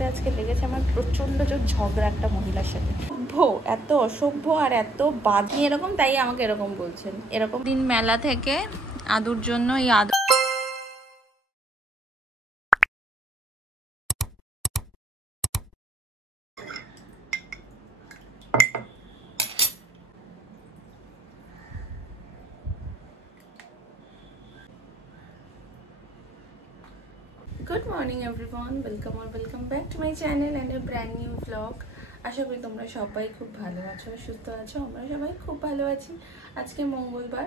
মেট্রোতে আজকে লেগেছে আমার প্রচণ্ড জোর ঝগড়া একটা মহিলার সাথে। এত অসভ্য আর এত বাজে এরকম, তাই আমাকে এরকম বলছেন। এরকম দিন মেলা থেকে আদুর জন্য এই আদু good morning everyone, welcome back to my channel and a brand new vlog. আশা করি তোমরা সবাই খুব ভালো আছো, সুস্থ আছো। আমরা সবাই খুব ভালো আছি। আজকে মঙ্গলবার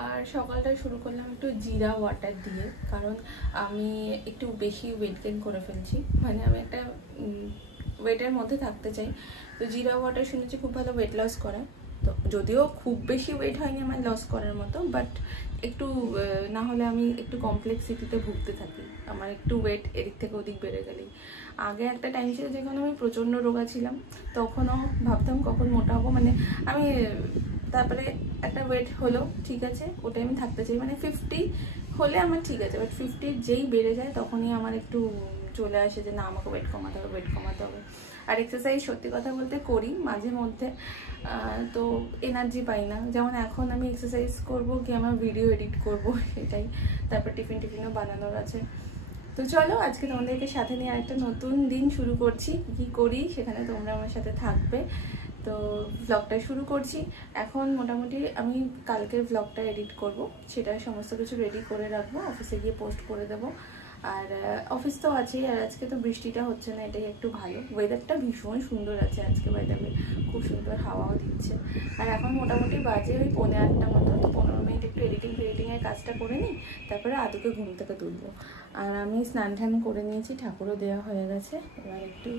আর সকালটা শুরু করলাম একটু জিরা ওয়াটার দিয়ে, কারণ আমি একটু বেশি ওয়েট গেইন করে ফেলছি, মানে আমি একটা ওয়েটের মধ্যে থাকতে চাই। তো জিরা ওয়াটার শুনেছি খুব ভালো ওয়েট লস করা। তো যদিও খুব বেশি ওয়েট হয়নি আমার লস করার মতো, বাট একটু না হলে আমি একটু কমপ্লেক্সিটিতে ভুগতে থাকি। আমার একটু ওয়েট এদিক থেকে ওদিক বেড়ে গেলেই। আগে একটা টাইম ছিল যখন আমি প্রচণ্ড রোগা ছিলাম, তখনও ভাবতাম কখন মোটা হবো। মানে আমি তারপরে একটা ওয়েট হলো, ঠিক আছে, ওটাই আমি থাকতে চাই। মানে 50 হলে আমার ঠিক আছে, বাট 50 যেই বেড়ে যায় তখনই আমার একটু চলে আসে যে না, আমাকে ওয়েট কমাতে হবে। আর এক্সারসাইজ সত্যি কথা বলতে করি মাঝে মধ্যে, তো এনার্জি পাই না। যেমন এখন আমি এক্সারসাইজ করব কি আমার ভিডিও এডিট করব, সেটাই। তারপর টিফিনও বানানোর আছে। তো চলো আজকে তোমাদেরকে সাথে নিয়ে আরেকটা নতুন দিন শুরু করছি। কি করি সেখানে তোমরা আমার সাথে থাকবে। তো ভ্লগটা শুরু করছি। এখন মোটামুটি আমি কালকের ভ্লগটা এডিট করব, সেটা সমস্ত কিছু রেডি করে রাখবো, অফিসে গিয়ে পোস্ট করে দেবো। আর অফিস তো আছেই, আর আজকে তো বৃষ্টিটা হচ্ছে না, এটাই একটু ভালো। ওয়েদারটা ভীষণ সুন্দর আছে আজকে, বাইরে খুব সুন্দর হাওয়াও দিচ্ছে। আর এখন মোটামুটি বাজে ওই 8:45 মতো। তো 15 মিনিট একটু এডিটিংয়ের কাজটা করে নিই, তারপরে আদুকে ঘুম থেকে তুলবো। আর আমি স্নান টান করে নিয়েছি, ঠাকুরও দেওয়া হয়ে গেছে। এবার একটু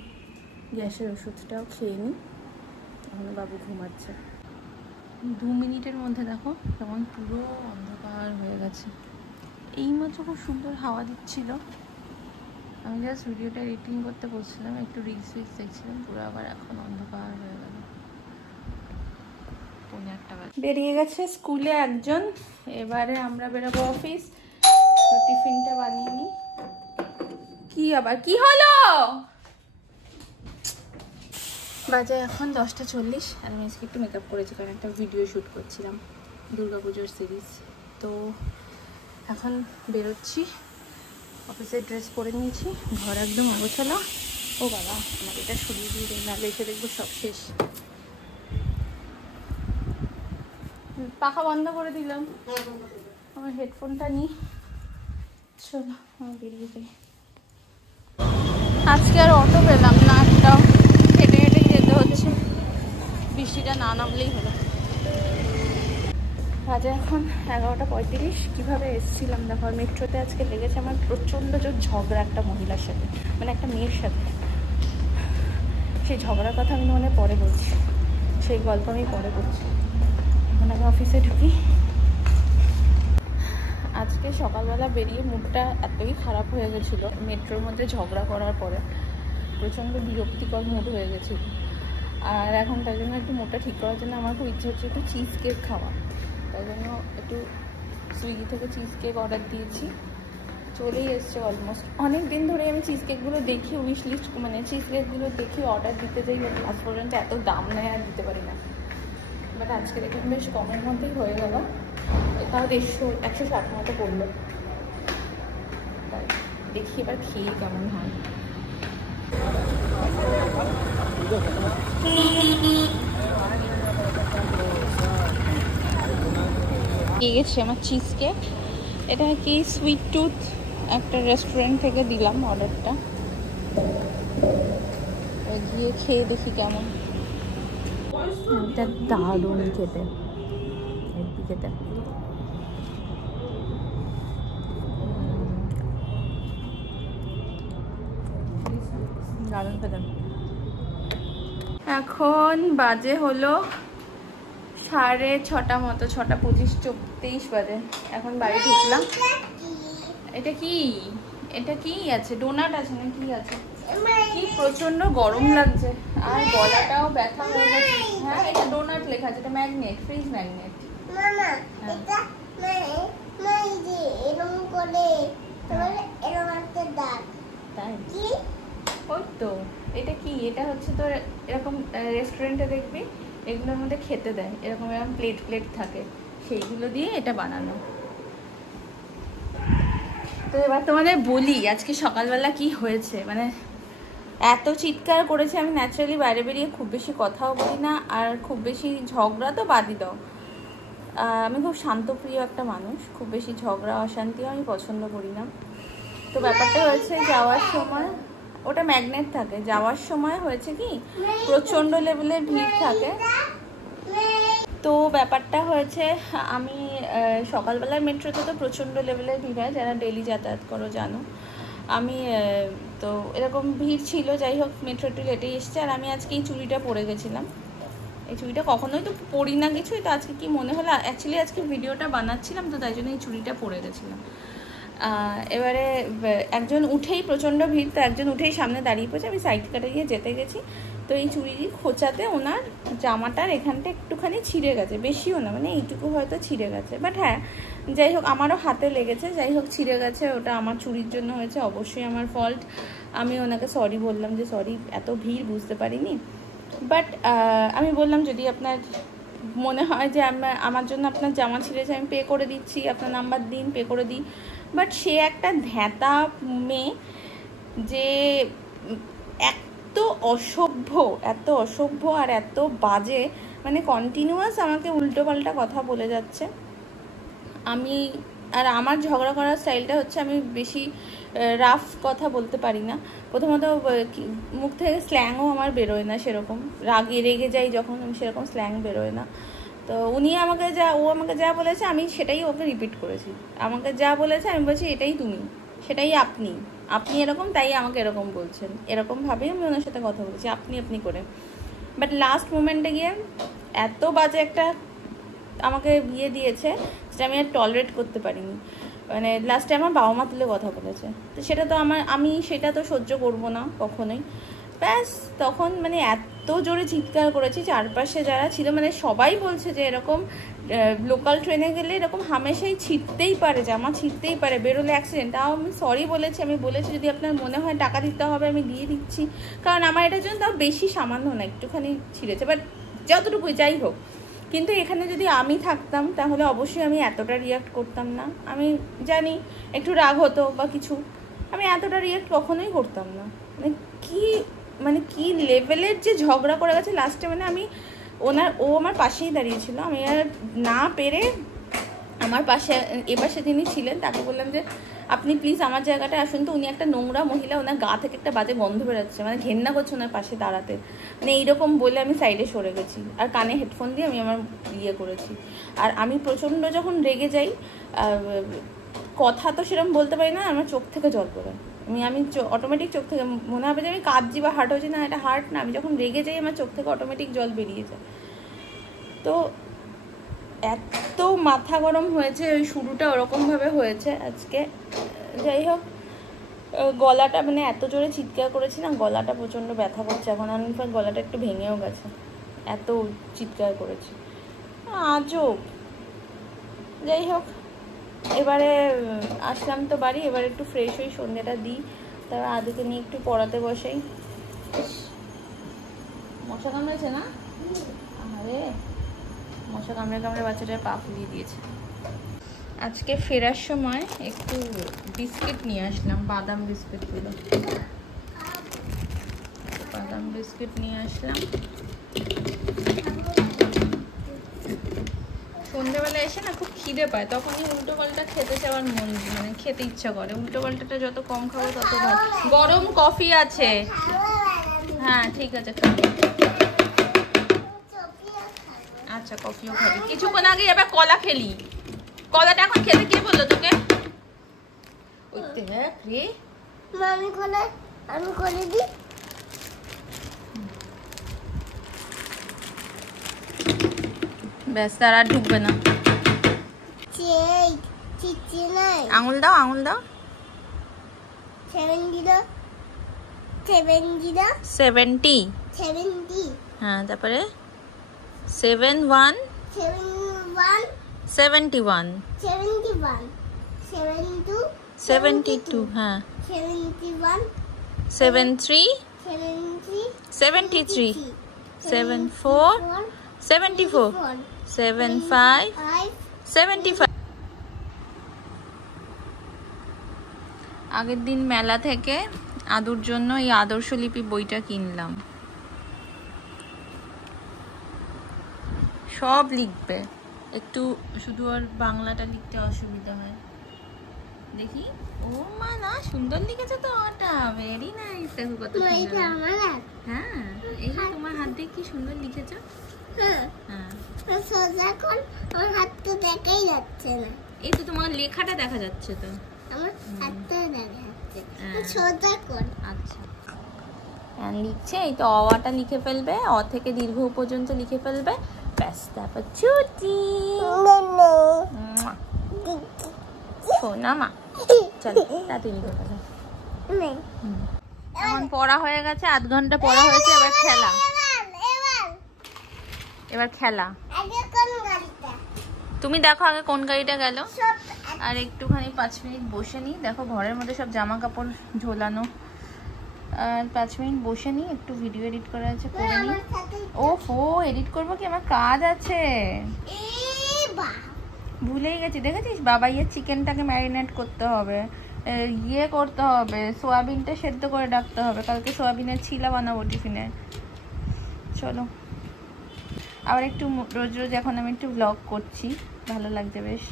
গ্যাসের ওষুধটাও খেয়ে নিই। এখন বাবু ঘুমাচ্ছে। 2 মিনিটের মধ্যে দেখো কেমন পুরো অন্ধকার হয়ে গেছে। এইমাত্র খুব সুন্দর হাওয়া দিচ্ছিল, আমি জাস্ট ভিডিওটা এডিটিং করতে বলছিলাম, একটু রিলস দেখছিলাম, পুরো আবার এখন অন্ধকার হয়ে গেল। 1:30 বেরিয়ে গেছে স্কুলে একজন, এবারে আমরা বেরোবো অফিস। তো টিফিনটা বানিয়ে নিই। কি আবার কি হলো? বাজে এখন 10:40, আর আমি আজকে একটু মেকআপ করেছি কারণ একটা ভিডিও শ্যুট করছিলাম দুর্গাপুজোর সিরিজ। তো এখন বেরোচ্ছি, অফিসের ড্রেস পরে নিয়েছি, ঘর একদম অগোছালো। ও বাবা, আমার এটা সরিয়ে দিয়ে দেয়, নাহলে এসে দেখবো সব শেষ। পাখা বন্ধ করে দিলাম, আমার হেডফোনটা নিই। চলো আমার বেরিয়ে যাই। আজকে আর অটো পেলাম না, একটাও হেঁটে হেঁটেই যেতে হচ্ছে, বৃষ্টিটা না নামলেই হলো। বাজে এখন 11:35। কীভাবে এসেছিলাম দেখো, মেট্রোতে আজকে লেগেছে আমার প্রচণ্ড জোর ঝগড়া একটা মহিলার সাথে, মানে একটা মেয়ের সাথে। সেই ঝগড়ার কথা আমি মনে পরে বলছি, সেই গল্প আমি পরে বলছি। এখন আমি অফিসে ঢুকি। আজকে সকালবেলা বেরিয়ে মুডটা এতই খারাপ হয়ে গেছিলো, মেট্রোর মধ্যে ঝগড়া করার পরে প্রচণ্ড বিরক্তিকর মুড হয়ে গেছিলো। আর এখন তাই জন্য একটু মুডটা ঠিক করার জন্য আমার খুব ইচ্ছে হচ্ছে একটু চিজ কেক খাওয়া। তাই জন্য একটু সুইগি থেকে চিজ কেক অর্ডার দিয়েছি, চলেই এসছে অলমোস্ট। অনেক দিন ধরে আমি চিজ কেকগুলো দেখি, উইশ লিস্ট মানে চিজ কেকগুলো দেখি অর্ডার দিতে যাই, আজ পর্যন্ত এত দাম নেয় আর দিতে পারি না। বাট আজকে দেখুন বেশ কমের মধ্যেই হয়ে গেল, তাও 160 মতো পড়লো। তাই দেখি এবার খেয়ে কেমন হয়। পেয়ে গেছি আমার চিজ কেক। এটা কি সুইট টুথ একটা রেস্টুরেন্ট থেকে দিলাম অর্ডারটা, গিয়ে খেয়ে দেখি কেমন। এটা দারুণ খেতে, খেতে দারুণ খেতে। এখন বাজে হলো 6:30 মতো, 6:25-23 বাজে। এখন বাড়ি ঢুকলাম। এটা কি আছে, ডোনাট আছে না কি আছে? কি প্রচন্ড গরম লাগছে আর গলাটাও ব্যথা হয়ে গেছে। হ্যাঁ, এটা ডোনাট লেখা আছে, এটা ম্যাগনেট, ফ্রিজ ম্যাগনেট। মামা এটা এরকম করে তাহলে এরকম একটা দাগ। তাই কি ওই তো এটা কি, এটা হচ্ছে তোর এরকম রেস্টুরেন্টে দেখবি এগুলোর মধ্যে খেতে দেয়, এরকম এরকম প্লেট প্লেট থাকে, সেইগুলো দিয়ে এটা বানানো। তো এবার তোমাদের বলি আজকে সকালবেলা কি হয়েছে। মানে এত চিৎকার করেছে, আমি ন্যাচারালি বাইরে বেরিয়ে খুব বেশি কথাও বলি না, আর খুব বেশি ঝগড়া তো বাদই দাও। আমি খুব শান্তপ্রিয় একটা মানুষ, খুব বেশি ঝগড়া অশান্তিও আমি পছন্দ করি না। তো ব্যাপারটা হয়েছে যাওয়ার সময়, ওটা ম্যাগনেট থাকে, যাওয়ার সময় হয়েছে কি প্রচণ্ড লেভেলের ভিড় থাকে। তো ব্যাপারটা হয়েছে আমি সকালবেলার মেট্রোতে তো প্রচণ্ড লেভেলের ভিড় হয়, যারা ডেলি যাতায়াত করো জানো। আমি তো এরকম ভিড় ছিল, যাই হোক মেট্রো একটু লেটেই এসছে। আর আমি আজকে এই চুড়িটা পরে গেছিলাম, এই চুড়িটা কখনোই তো পরি না কিছুই, তো আজকে কি মনে হলো, অ্যাকচুয়ালি আজকে ভিডিওটা বানাচ্ছিলাম তো তাই জন্য এই চুড়িটা পরে গেছিলাম। এবারে একজন উঠেই, প্রচণ্ড ভিড় তো, একজন উঠেই সামনে দাঁড়িয়ে পড়েছে, আমি সাইড কাটে গিয়ে যেতে গেছি। তো এই চুড়ির খোঁচাতে ওনার জামাটার এখানটা একটুখানি ছিঁড়ে গেছে, বেশিও না, মানে এইটুকু হয়তো ছিঁড়ে গেছে। বাট হ্যাঁ যাই হোক আমারও হাতে লেগেছে, যাই হোক ছিঁড়ে গেছে, ওটা আমার চুড়ির জন্য হয়েছে, অবশ্যই আমার ফল্ট। আমি ওনাকে সরি বললাম যে সরি এত ভিড় বুঝতে পারিনি। বাট আমি বললাম যদি আপনার মনে হয় যে আমার জন্য আপনার জামা ছিঁড়েছে আমি পে করে দিচ্ছি, আপনার নাম্বার দিন, পে করে দিই। বাট সে একটা ধ্যাতা মেয়ে, যে এত অসভ্য আর এত বাজে, মানে কন্টিনিউয়াস আমাকে উল্টো পাল্টা কথা বলে যাচ্ছে। আর আমার ঝগড়া করার স্টাইলটা হচ্ছে আমি বেশি রাফ কথা বলতে পারি না। প্রথমত মুখ থেকে স্ল্যাংও আমার বেরোয় না সেরকম, রেগে যাই যখন আমি সেরকম স্ল্যাং বেরোয় না। তো ও আমাকে যা বলেছে আমি সেটাই ওকে রিপিট করেছি। আমাকে যা বলেছে আমি বলছি এটাই তুমি, সেটাই আপনি এরকম, তাই আমাকে এরকম বলছেন, এরকমভাবেই আমি ওনার সাথে কথা বলেছি আপনি করে। বাট লাস্ট মোমেন্টে গিয়ে এত বাজে একটা আমাকে বিয়ে দিয়েছে যেটা আমি আর টলারেট করতে পারিনি। মানে লাস্টে আমার বাবা মা তুলে কথা বলেছে, তো সেটা তো আমি সেটা তো সহ্য করবো না কখনোই। ব্যাস তখন মানে এত জোরে চিৎকার করেছি, চারপাশে যারা ছিল মানে সবাই বলছে যে এরকম লোকাল ট্রেনে গেলে এরকম হামেশাই ছিঁড়তেই পারে, জামা ছিঁড়তেই পারে, বেরোলে অ্যাক্সিডেন্ট। তাও আমি সরি বলেছি, আমি বলেছি যদি আপনার মনে হয় টাকা দিতে হবে আমি দিয়ে দিচ্ছি, কারণ আমার এটার জন্য তাও বেশি সামান্য না, একটুখানি ছিঁড়েছে, বাট যতটুকুই যাই হোক। কিন্তু এখানে যদি আমি থাকতাম তাহলে অবশ্যই আমি এতটা রিয়াক্ট করতাম না। আমি জানি একটু রাগ হতো বা কিছু, আমি এতটা রিয়াক্ট কখনোই করতাম না। মানে কি লেভেলের যে ঝগড়া করে গেছে লাস্টে। মানে ও আমার পাশেই দাঁড়িয়েছিল, আমি আর না পেরে আমার পাশে যিনি ছিলেন তাকে বললাম যে আপনি প্লিজ আমার জায়গাটা আসুন। তো উনি একটা নোংরা মহিলা, ওনার গা থেকে একটা বাজে গন্ধ বেরোচ্ছে, মানে ঘেন্না করছে ওনার পাশে দাঁড়াতে, মানে এইরকম বলে আমি সাইডে সরে গেছি আর কানে হেডফোন দিয়ে আমি আমার করেছি। আর আমি প্রচণ্ড যখন রেগে যাই, কথা তো সেরকম বলতে পারি না, আমার চোখ থেকে জল পড়ে, আমি অটোমেটিক চোখ থেকে মনে হবে যে আমি কাঁদছি বা হার্ট হচ্ছে, না এটা হার্ট না, আমি যখন রেগে যাই আমার চোখ থেকে অটোমেটিক জল বেরিয়ে যায়। তো এত মাথা গরম হয়েছে, ওই শুরুটা ওরকমভাবে হয়েছে আজকে। যাই হোক গলাটা মানে এত জোরে চিৎকার করেছি না, গলাটা প্রচণ্ড ব্যথা করছে এখন, ইনফ্যাক্ট গলাটা একটু ভেঙেও গেছে, এত চিৎকার করেছি, আজব। যাই হোক এবারে আসলাম তো বাড়ি, এবার একটু ফ্রেশ হই, সন্ধ্যাটা দিই, তারপর আদিকে নিয়ে একটু পড়াতে বসাই। মশা কামড়েছে না? আরে মশা কামড়ে বাচ্চাটার পা ফুলিয়ে দিয়েছে। আজকে ফেরার সময় একটু বিস্কিট নিয়ে আসলাম, বাদাম বিস্কিটগুলো, বাদাম বিস্কিট নিয়ে আসলাম। সন্ধ্যেবেলা এসে না খুব খিদে পায়, তখনই উল্টো পাল্টা খেতে চাওয়ার মন, মানে খেতে ইচ্ছা করে। উল্টো পাল্টাটা যত কম খাবো তত ভালো। গরম কফি আছে, হ্যাঁ ঠিক আছে খাবো। আচ্ছা কফিও খাবি, কিছুক্ষণ আগে এবার কলা খেলি, কলাটা এখন খেতে কে বললো তোকে? ওই দেখ রে, আমি করে দিই। ব্যাস তার আর ঢুকবে না। আঙুল দাও, আঙুল দাও। 70 হ্যাঁ, তারপরে 71 71 72 হ্যাঁ, 73 73 74 74 75 75। আগের দিন মেলা থেকে আদুর জন্য এই আদর্শলিপি বইটা কিনলাম। সব লিখবে, একটু শুধু আর বাংলাটা লিখতে অসুবিধা হয়। দেখি, ও মা না সুন্দর লিখেছে তো, ওটা ভেরি নাইস। দেখো কত সুন্দর। হ্যাঁ, এই যে তোমার হাত দিয়ে কি সুন্দর লিখেছো। হ্যাঁ, সোজা কর, আমার হাত তো দেখাই যাচ্ছে না। এই তো তোমার লেখাটা দেখা যাচ্ছে তো, আমার হাতটা দেখা যাচ্ছে। সোজা কর। আচ্ছা, লিখছে। এই তো অটা লিখে ফেলবে, অ থেকে দীর্ঘ পর্যন্ত লিখে ফেলবে, ব্যাস, তারপর ছুটি। শোনা মা, চলো তাতে লিখে ফেলো। এখন পড়া হয়ে গেছে, আধ ঘন্টা পড়া হয়েছে, এবার খেলা। এবার খেলা। তুমি দেখো আগে কোন গাড়িটা গেল, আর একটুখানি 5 মিনিট বসে নি। দেখো ঘরের মধ্যে সব জামা কাপড় ঝোলানো, আর 5 মিনিট বসে নি, একটু ভিডিও এডিট করা আছে, করে নি। ওহো, এডিট করবো কি, আমার কাজ আছে, ভুলেই গেছি। দেখেছিস, বাবা চিকেনটাকে ম্যারিনেট করতে হবে, করতে হবে, সোয়াবিনটা সেদ্ধ করে রাখতে হবে, কালকে সোয়াবিনের ছিলা বানাবো টিফিনে। চলো, আবার একটু রোজ রোজ এখন আমি একটু ব্লগ করছি, ভালো লাগছে বেশ।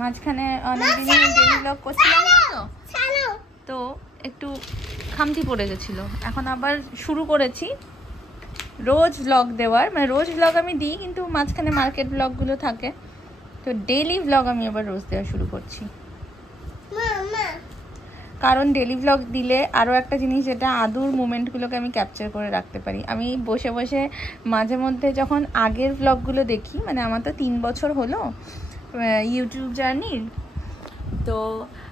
মাঝখানে অনেকদিন ডেলি ব্লগ করছিলাম তো একটু খামতি পড়ে গেছিল, এখন আবার শুরু করেছি রোজ ব্লগ দেওয়ার। মানে রোজ ব্লগ আমি দিই, কিন্তু মাঝখানে মার্কেট ব্লগগুলো থাকে, তো ডেলি ব্লগ আমি আবার রোজ দেওয়া শুরু করছি। কারণ ডেলি ব্লগ দিলে আরও একটা জিনিস, যেটা আদুর মুমেন্টগুলোকে আমি ক্যাপচার করে রাখতে পারি। আমি বসে বসে মাঝে মধ্যে যখন আগের ব্লগগুলো দেখি, মানে আমার তো 3 বছর হলো ইউটিউব জার্নির, তো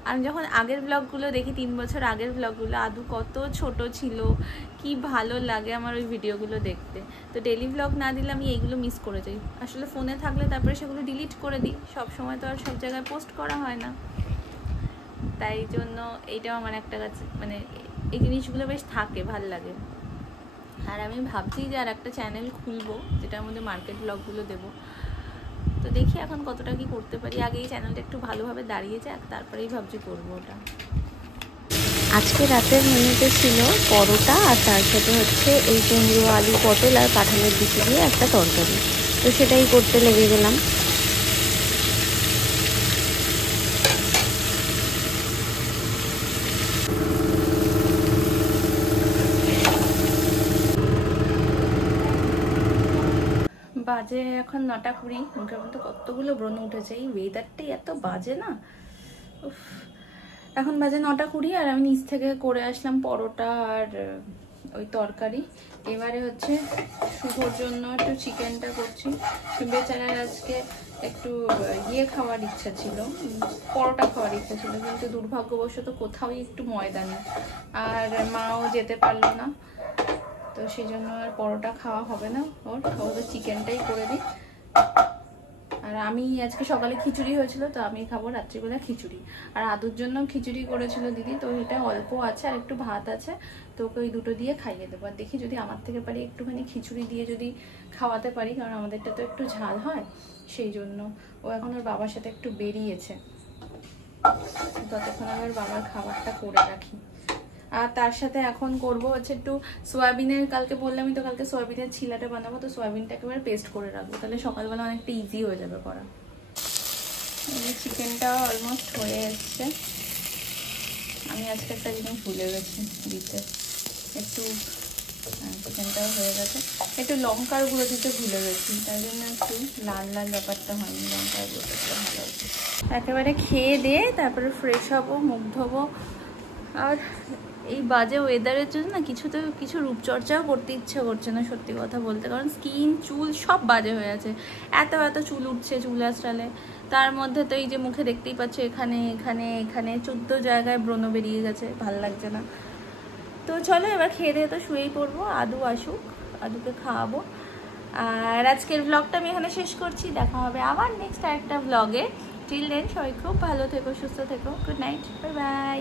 আমি যখন আগের ব্লগগুলো দেখি, 3 বছর আগের ব্লগগুলো, আদু কত ছোট ছিল, কি ভালো লাগে আমার ওই ভিডিওগুলো দেখতে। তো ডেলি ব্লগ না দিলে আমি এইগুলো মিস করে যাই। আসলে ফোনে থাকলে তারপরে সেগুলো ডিলিট করে দিই, সব সময় তো আর সব জায়গায় পোস্ট করা হয় না, তাই জন্য এইটাও আমার একটা কাছে, মানে এই জিনিসগুলো বেশ থাকে, ভাল লাগে। আর আমি ভাবছি যে আর একটা চ্যানেল খুলবো, যেটার মধ্যে মার্কেট ব্লগগুলো দেবো। তো দেখি এখন কতটা কি করতে পারি, আগে এই চ্যানেলটা একটু ভালোভাবে দাঁড়িয়ে যাক, তারপরেই ভাবছি করবো ওটা। আজকে রাতের মেনুতে ছিল পরোটা, আর তার সাথে হচ্ছে এই কুমড়ো, আলু, পটল আর কাঁঠালের বিচি দিয়ে একটা তরকারি। তো সেটাই করতে লেগে গেলাম। বাজে এখন 9:20, মুখের মধ্যে কতগুলো ব্রণ উঠেছে। এই ওয়েদারটাই এত বাজে না। এখন বাজে 9:20, আর আমি নিচ থেকে করে আসলাম পরোটা আর ওই তরকারি। এবারে হচ্ছে শুভর জন্য একটু চিকেনটা করছি। বেচারার আজকে একটু খাওয়ার ইচ্ছা ছিল, পরোটা খাওয়ার ইচ্ছা ছিল, কিন্তু দুর্ভাগ্যবশত কোথাও একটু ময়দা নেই, আর মাও যেতে পারলো না, তো সেই জন্য আর পরোটা খাওয়া হবে না ওর চিকেনটাই করে দিই। আর আমি আজকে সকালে খিচুড়ি হয়েছিল, তো আমি খাবো রাত্রিবেলা খিচুড়ি। আর আদুর জন্য খিচুড়ি করেছিল দিদি, তো এটা অল্প আছে, আর একটু ভাত আছে, তো ওকে ওই দুটো দিয়ে খাইয়ে দেবো। আর দেখি যদি আমার থেকে পারি একটুখানি খিচুড়ি দিয়ে যদি খাওয়াতে পারি, কারণ আমাদেরটা তো একটু ঝাল হয়, সেই জন্য। ও এখন ওর বাবার সাথে একটু বেরিয়েছে, ততক্ষণ আমি ওর বাবার খাবারটা করে রাখি। আর তার সাথে এখন করব হচ্ছে একটু সোয়াবিনের, কালকে বললামই তো কালকে সোয়াবিনের ছিলাটা বানাবো, তো সোয়াবিনটা একেবারে পেস্ট করে রাখবো, তাহলে সকালবেলা অনেকটা ইজি হয়ে যাবে করা। চিকেনটা অলমোস্ট হয়ে এসছে। আমি আজকে একটা জিনিস ভুলে গেছি দিতে, একটু চিকেনটাও হয়ে গেছে, একটু লঙ্কার গুঁড়ো দিতে ভুলে গেছি, তাই জন্য একটু লাল লাল ব্যাপারটা হয়নি, লঙ্কার গুঁড়োটা ভালো হচ্ছে। একেবারে খেয়ে দিয়ে তারপরে ফ্রেশ হবো, মুখ ধোবো। আর এই বাজে ওয়েদারের জন্য না কিছু রূপচর্চাও করতে ইচ্ছে করছে না, সত্যি কথা বলতে, কারণ স্কিন, চুল সব বাজে হয়ে আছে, এত চুল উঠছে, চুল আঁচড়ালে। তার মধ্যে তো এই যে মুখে দেখতেই পাচ্ছ, এখানে এখানে এখানে 14 জায়গায় ব্রণ বেরিয়ে গেছে, ভাল লাগছে না। তো চলো এবার খেয়ে দিয়ে তো শুয়েই পড়বো, আদু আসুক, আদুকে খাওয়াবো। আর আজকের ব্লগটা আমি এখানে শেষ করছি, দেখা হবে আবার নেক্সট আরেকটা ব্লগে। টিল দেন সবাই খুব ভালো থেকো, সুস্থ থেকো, গুড নাইট, বাই বাই।